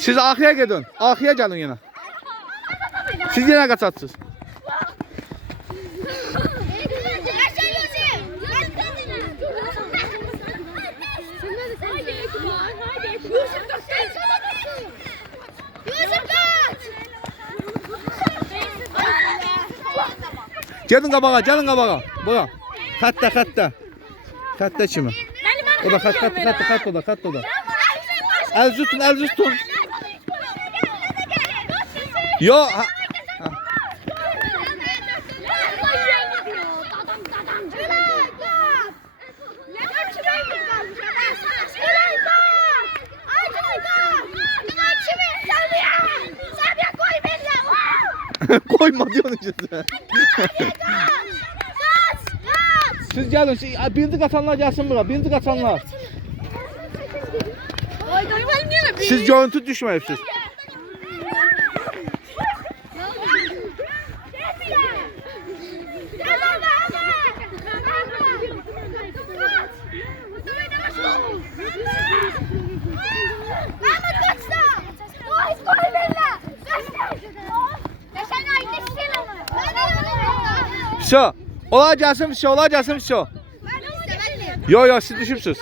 Siz arkaya gidin. Arkaya gelin yine. Siz yine kaçarsınız. Gelin kabağa, gelin kabağa. Bura. Katta, katta. Katta kimi? O da kat o da. El tutun. Yo. Ha. Koyma diyorsun işte. Siz gelin, bildik atanlar gelsin buraya, bildik atanlar. Siz görüntü düşmeyin siz. Все. Olay gelsin. Yo siz düşürsünüz.